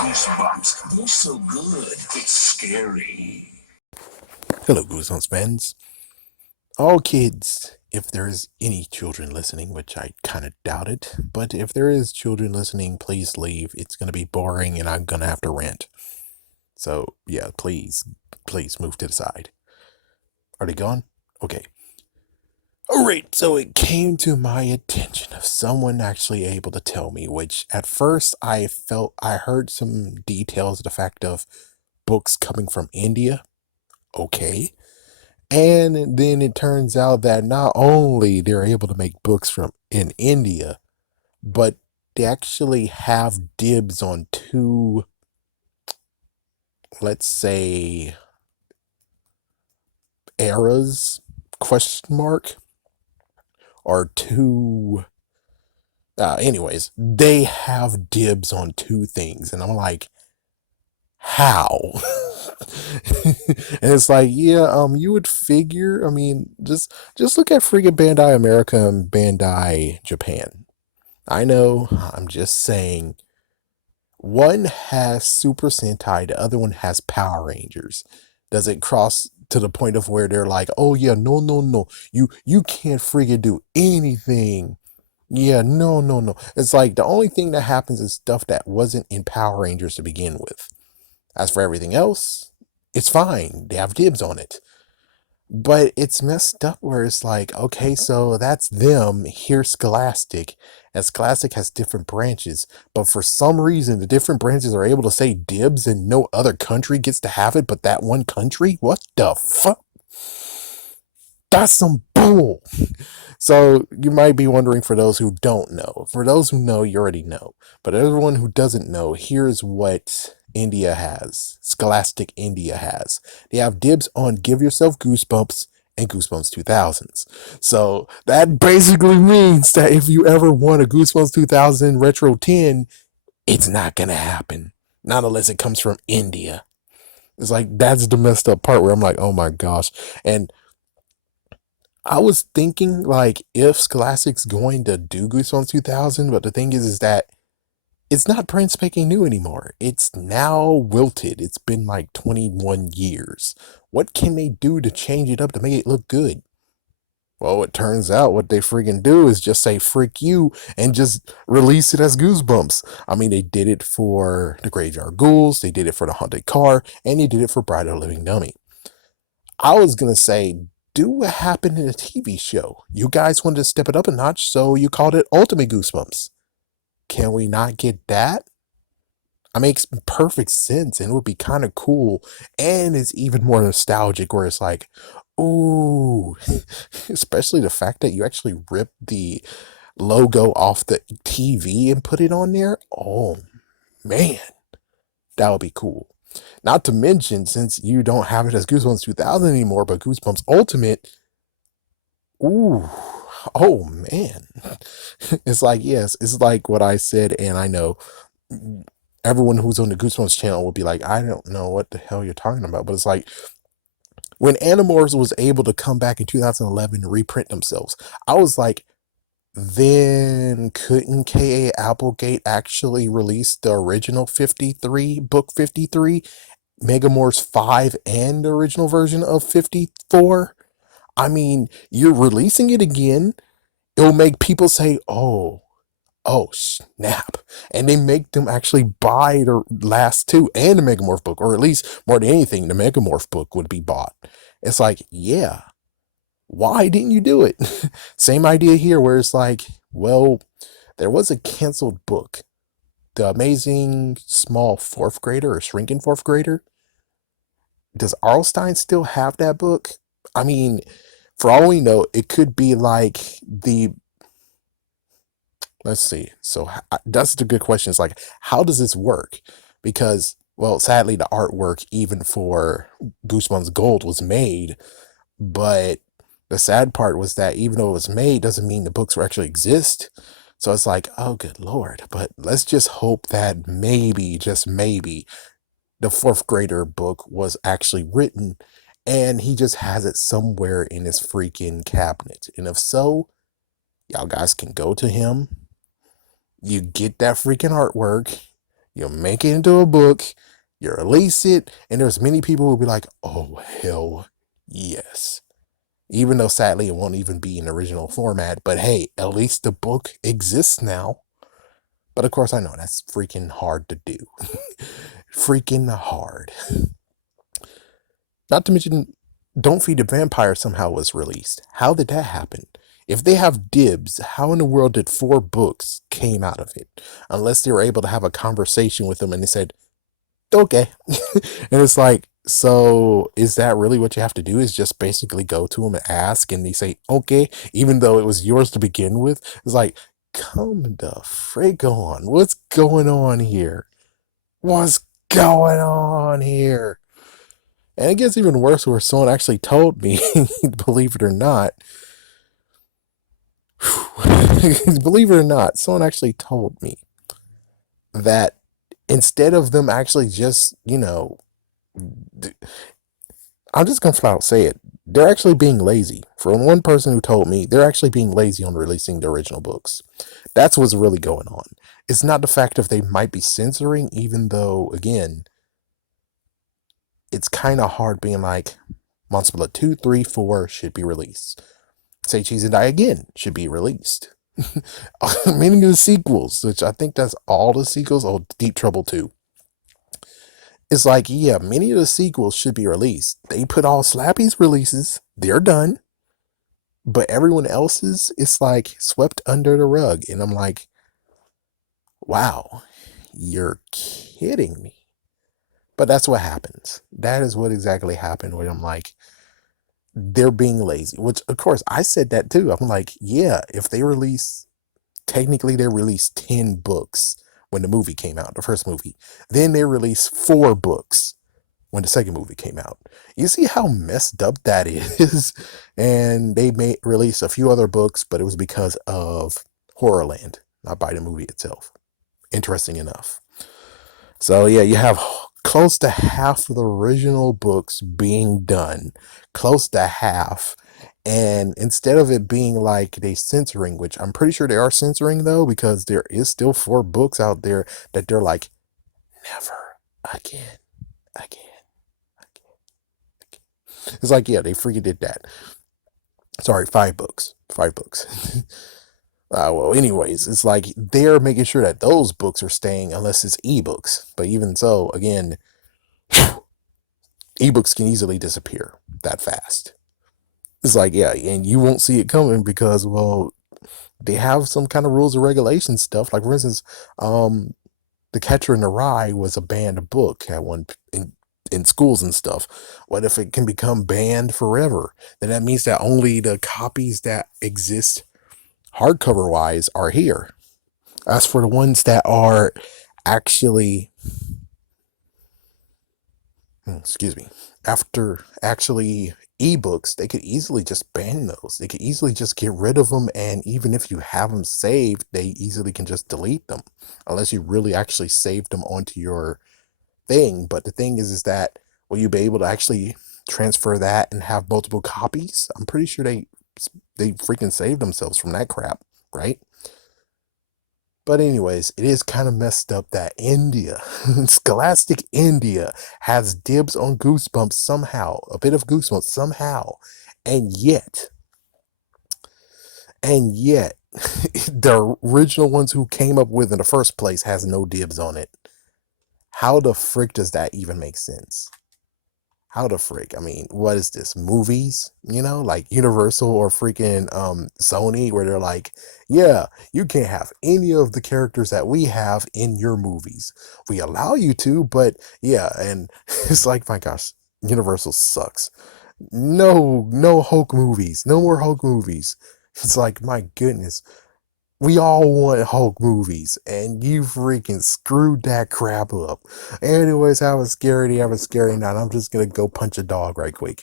Goosebumps. They're so good, it's scary. Hello, Goosebumps fans. All kids, if there is any children listening, which I kind of doubt it, but if there is children listening, please leave. It's going to be boring and I'm going to have to rant. So, yeah, please move to the side. Are they gone? Okay. Alright, so it came to my attention of someone actually able to tell me, which at first I heard some details of the fact of books coming from India. Okay. And then it turns out that not only they're able to make books from in India, but they actually have dibs on two, let's say, eras, question mark, or two. Anyways, they have dibs on two things. And I'm like, how? And it's like, yeah, you would figure, I mean, just look at friggin' Bandai America and Bandai Japan. I know, I'm just saying, one has Super Sentai, the other one has Power Rangers. Does it cross to the point of where they're like, oh yeah, no, you can't friggin' do anything. Yeah, no. It's like the only thing that happens is stuff that wasn't in Power Rangers to begin with. As for everything else, it's fine. They have dibs on it. But it's messed up where it's like, okay, so that's them. Here's Scholastic. And Scholastic has different branches. But for some reason, the different branches are able to say dibs and no other country gets to have it but that one country? What the fuck? That's some bull. So you might be wondering, for those who don't know. For those who know, you already know. But everyone who doesn't know, here's what India has. Scholastic India has. They have dibs on Give Yourself Goosebumps and Goosebumps 2000s. So that basically means that if you ever want a Goosebumps 2000 Retro 10, it's not going to happen. Not unless it comes from India. It's like, that's the messed up part where I'm like, oh my gosh. And I was thinking, like, if Scholastic's going to do Goosebumps 2000, but the thing is that it's not brand spanking new anymore. It's now wilted. It's been like 21 years. What can they do to change it up to make it look good? Well, it turns out what they friggin' do is just say frick you and just release it as Goosebumps. I mean, they did it for the Graveyard Ghouls, they did it for the Haunted Car, and they did it for Bride of the Living Dummy. I was gonna say, do what happened in a TV show. You guys wanted to step it up a notch, so you called it Ultimate Goosebumps. Can we not get that? It makes perfect sense, and it would be kind of cool, and it's even more nostalgic, where it's like, ooh, especially the fact that you actually ripped the logo off the TV and put it on there. Oh man, that would be cool. Not to mention, since you don't have it as Goosebumps 2000 anymore, but Goosebumps Ultimate, ooh, oh man. It's like, yes, it's like what I said, and I know everyone who's on the Goosebumps channel will be like, I don't know what the hell you're talking about, but it's like, when Animorphs was able to come back in 2011 and reprint themselves, I was like, then couldn't K.A. Applegate actually release the original 53, book 53, Megamorphs 5, and the original version of 54? I mean, you're releasing it again. It'll make people say, oh snap. And they make them actually buy the last two and the Megamorph book, or at least more than anything, the Megamorph book would be bought. It's like, yeah, why didn't you do it? Same idea here, where it's like, well, there was a canceled book, The Amazing Small Fourth Grader, or Shrinking Fourth Grader. Does Arlstein still have that book? I mean, for all we know, it could be like the, let's see. So that's the good question. It's like, how does this work? Because, well, sadly, the artwork, even for Goosebumps Gold, was made, but the sad part was that even though it was made, doesn't mean the books will actually exist. So it's like, oh, good Lord. But let's just hope that maybe, just maybe, the fourth grader book was actually written and he just has it somewhere in his freaking cabinet. And if so, y'all guys can go to him. You get that freaking artwork. You make it into a book, you release it, and there's many people who will be like, oh, hell yes. Even though sadly it won't even be in original format, but hey, at least the book exists now. But of course, I know that's freaking hard to do. Freaking hard. Not to mention, Don't Feed the Vampire somehow was released. How did that happen? If they have dibs, how in the world did 4 books came out of it? Unless they were able to have a conversation with them and they said, okay. And it's like, so is that really what you have to do? Is just basically go to them and ask and they say, okay, even though it was yours to begin with? It's like, come the frig on. What's going on here? What's going on here? And it gets even worse where someone actually told me, believe it or not, believe it or not, someone actually told me that instead of them actually just, I'm just going to flat out say it, they're actually being lazy. From one person who told me, they're actually being lazy on releasing the original books. That's what's really going on. It's not the fact of they might be censoring, even though, again, it's kind of hard being like, Monster Blood 2, 3, 4 should be released. Say Cheese and Die Again should be released. Meaning of the sequels, which I think that's all the sequels. Oh, Deep Trouble 2. It's like, yeah, many of the sequels should be released. They put all Slappy's releases, they're done. But everyone else's, it's like swept under the rug. And I'm like, wow, you're kidding me. But that's what happens. That is what exactly happened where I'm like, they're being lazy, which of course I said that too. I'm like, yeah, if they release, technically they released 10 books when the movie came out, the first movie. Then they released 4 books when the second movie came out. You see how messed up that is? And they may release a few other books, but it was because of Horrorland, not by the movie itself. Interesting enough. So yeah, you have close to half of the original books being done. Close to half. And instead of it being like they censoring, which I'm pretty sure they are censoring though, because there is still 4 books out there that they're like, never again, again. It's like, yeah, they freaking did that. Sorry, 5 books. 5 books. Well, anyways, it's like they're making sure that those books are staying unless it's ebooks. But even so, again, ebooks can easily disappear that fast. It's like, yeah, and you won't see it coming because, well, they have some kind of rules and regulations stuff. Like, for instance, The Catcher in the Rye was a banned book at one in schools and stuff. What if it can become banned forever? Then that means that only the copies that exist hardcover wise are here. As for the ones that are actually, excuse me, after actually ebooks, they could easily just ban those. They could easily just get rid of them. And even if you have them saved, they easily can just delete them unless you really actually saved them onto your thing. But the thing is that will you be able to actually transfer that and have multiple copies? I'm pretty sure they freaking saved themselves from that crap, right? But anyways, it is kind of messed up that India, Scholastic India, has dibs on Goosebumps somehow, a bit of Goosebumps somehow, and yet, the original ones who came up with in the first place has no dibs on it. How the frick does that even make sense? How the frick? I mean, what is this? Movies? Like Universal or freaking Sony, where they're like, yeah, you can't have any of the characters that we have in your movies. We allow you to, but yeah, and it's like, my gosh, Universal sucks. No Hulk movies. No more Hulk movies. It's like, my goodness. We all want Hulk movies, and you freaking screwed that crap up. Anyways, have a scary day, have a scary night. I'm just gonna go punch a dog right quick.